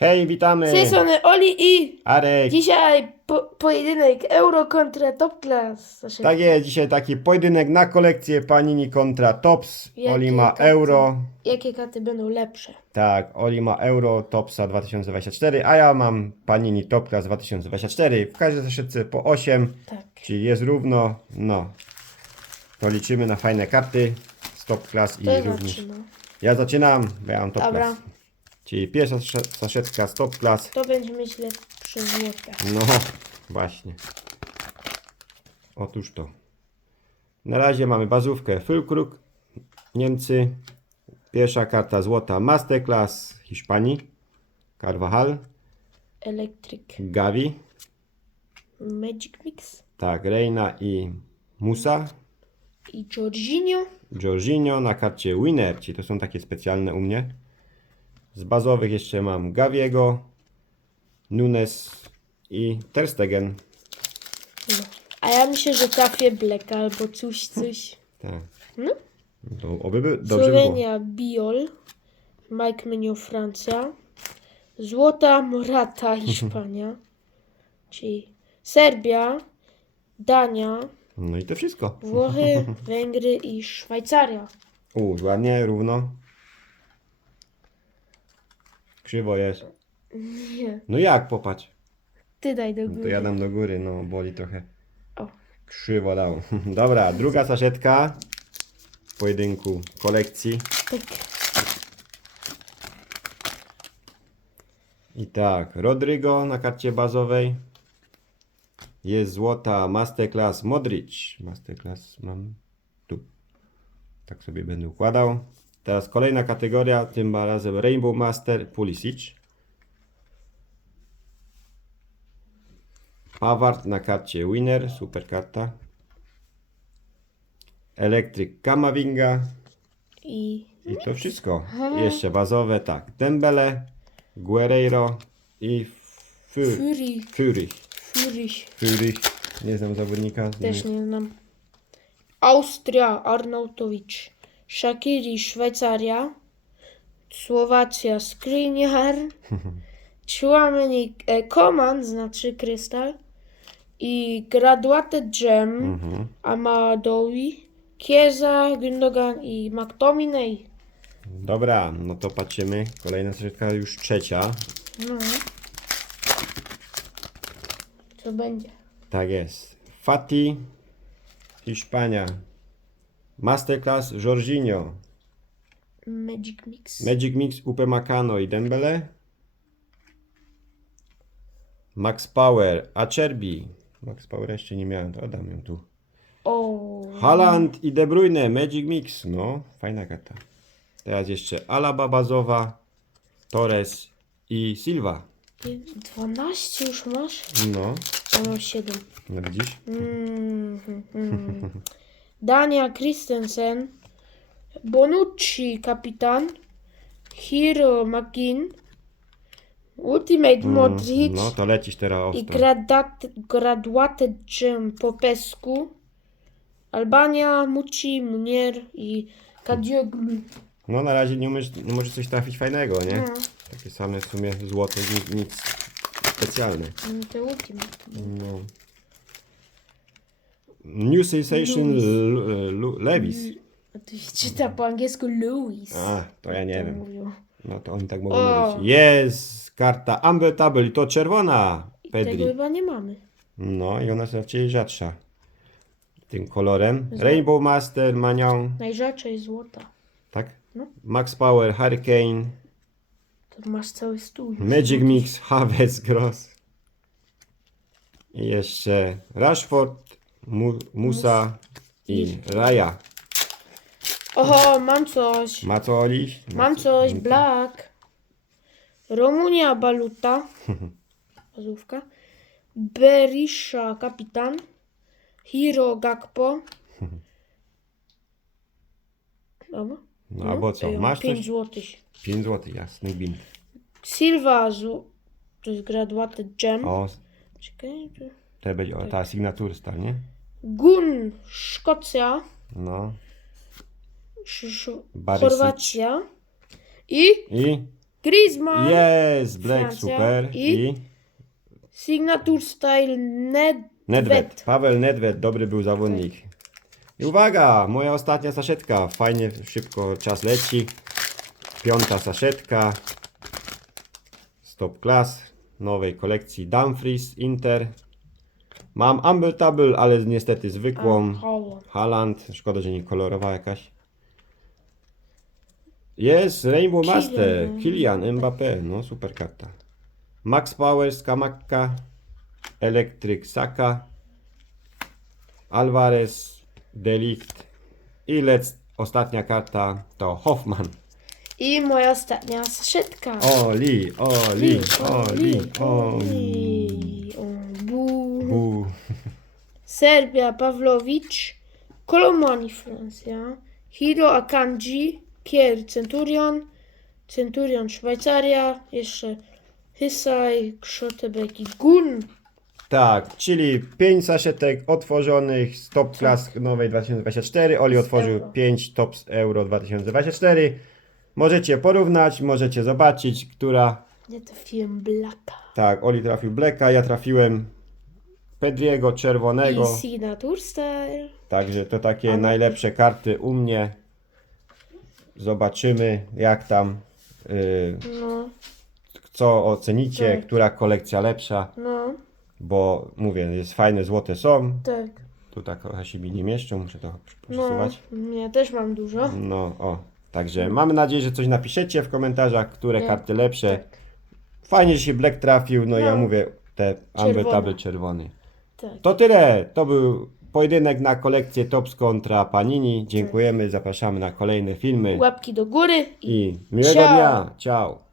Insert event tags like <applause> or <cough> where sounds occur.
Hej, witamy! Z tej strony Oli i Arek! dzisiaj po, pojedynek Euro kontra Top Class. Znaczy, Tak jest, dzisiaj taki pojedynek na kolekcję Panini kontra Tops. Jakie Oli ma karty? Euro. Jakie karty będą lepsze? Tak, Oli ma Euro Topsa 2024, a ja mam Panini Top Class 2024. W każdej zeszytce po 8, Tak. czyli jest równo. No, to liczymy na fajne karty z Top Class i To również. znaczy, no. Ja zaczynam, bo ja mam Top Dobra. Class. Czyli pierwsza sz- saszetka z Top Class. To będzie mieć lepszy złotę. No, właśnie. Otóż to. Na razie mamy bazówkę Füllkrug, Niemcy. Pierwsza karta złota Masterclass Hiszpanii. Carvajal, Electric Gavi, Magic Mix tak, Reina i Musa. i Jorginho. Jorginho na karcie Winner, czyli to są takie specjalne u mnie. Z bazowych jeszcze mam Gaviego, Nunes i Ter Stegen. No. A ja myślę, że trafię Black albo coś, coś. Tak. No. To oby by, dobrze by. Słowenia Biol. Mike Menio Francja. Złota Morata <laughs> Hiszpania. Czyli Serbia, Dania, No i to wszystko. Włochy, <laughs> Węgry i Szwajcaria. U, ładnie, równo. Krzywo jest. <laughs> Nie, No jak, popatrz. ty daj do No to góry. ja dam do góry, no boli trochę. O. Krzywo dał. <laughs> Dobra, druga saszetka w pojedynku kolekcji. Tak. I tak, Rodrigo na karcie bazowej. Jest złota Masterclass Modric. Masterclass mam tu. Tak sobie będę układał. Teraz kolejna kategoria, tym razem Rainbow Master Pulisic. Pavard na karcie Winner, super karta. Electric Kamavinga. I I to wszystko. Jeszcze bazowe, tak. Dembele, Guerreiro i. Fury. Fury. Fury. Nie znam zawodnika. Też nie znam. Austria, Arnautowicz. Shakiri, Szwajcaria. Słowacja, Skriniar. <laughs> Chouameni, e, Coman, znaczy krystal. I Graduated Gem, Mhm. Amadowi, Kieza, Gündogan i McTominay. Dobra, no to patrzymy. Kolejna saszetka już trzecia. No. Co będzie? Tak jest. Fati, Hiszpania. Masterclass Jorginho. Magic Mix. Magic Mix Upamecano i Dembele. Max Power, Acerbi. Max Power jeszcze nie miałem, to oddam ją tu. o, Haaland i De Bruyne, Magic Mix. No, fajna karta. Teraz jeszcze Alaba bazowa, Torres i Silva. 12 już masz? No, Ja mam 7. no widzisz? Mm, mm. <laughs> Dania Christensen, Bonucci kapitan, Hiro McGinn, Ultimate Modric No, to lecisz teraz i gradat, Graduated Gem Popescu, Albania, Muci, Munier i Kadioglu. No, na razie nie, umiesz, nie możesz coś trafić fajnego, nie? No, Takie same w sumie złote, nic, nic specjalne. mm, to Ultimate. No. New Sensation Louis. L- L- Levis. A to się czyta po angielsku Louis. A, to ja nie To wiem. No to oni tak mogą O. mówić. Jest karta Amber Table i to czerwona. Tego Pedri. chyba nie mamy. No i ona jest raczej rzadsza. Tym kolorem. Rainbow Master, Manią. Najrzadsza jest złota. Tak? No. Max Power, Hurricane. To masz cały stół. Magic Mix, Havertz, Gross. I jeszcze Rashford, Mu- Musa i Raya. Oho, mam coś. Ma co Oliś? Mam coś. Black. Romunia Baluta. Bazówka. <laughs> Berisha Kapitan. Hiro Gakpo. <laughs> Dobra. No albo co? Masz 5 coś? złotych. 5 zł, jasny bint. Silva zu... To jest Graduated Gem. O, Czekaj. to będzie o, ta sygnatursta, nie? Gun, Szkocja. No. Sz- Sz- Barisic. Chorwacja. I I Griezmann. Jest, Black, Francja. super. I? I Signature Style Nedved. Nedved. Paweł Nedved, dobry był zawodnik. I uwaga, moja ostatnia saszetka. Fajnie, szybko czas leci. Piąta saszetka. Stop Class nowej kolekcji Dumfries Inter. Mam Humble Table, ale niestety zwykłą. Haaland, szkoda, że nie kolorowa jakaś. Jest Rainbow Kylian. Master, Kylian Mbappé, no super karta. Max Powers, Kamaka, Electric Saka, Alvarez, Delict i lec, ostatnia karta to Hoffman. I moja ostatnia saszetka. Oli, Oli, Oli, Oli. Oli. O, bu. Bu. Serbia Pawlowicz, Kolomani Francja, Hiro Akanji, Kier Centurion, Centurion Szwajcaria, jeszcze Hysaj, Krzotebek i Gun. Tak, czyli 5 saszetek otworzonych z Top Class nowej 2024. Oli otworzył euro. 5 Top z Euro 2024. Możecie porównać, możecie zobaczyć, która. Nie trafiłem Blaka. Tak, Oli trafił Blacka, ja trafiłem Pedriego czerwonego. I Signature Style. Także to takie najlepsze karty u mnie. Zobaczymy, jak tam. y, No, co ocenicie, Tak. która kolekcja lepsza. no, Bo mówię, jest fajne, złote są. tak. Tu tak trochę się mi nie mieszczą, muszę to No, przesuwać. ja też mam dużo. No, o. Także mamy nadzieję, że coś napiszecie w komentarzach, które Nie. karty lepsze. Tak, Fajnie, że się Black trafił, no, ja No. mówię, te Amber Czerwony. Table czerwony. Tak. To tyle, to był pojedynek na kolekcję Tops kontra Panini. Dziękujemy, zapraszamy na kolejne filmy Łapki do góry i i miłego Ciao. dnia. Ciao.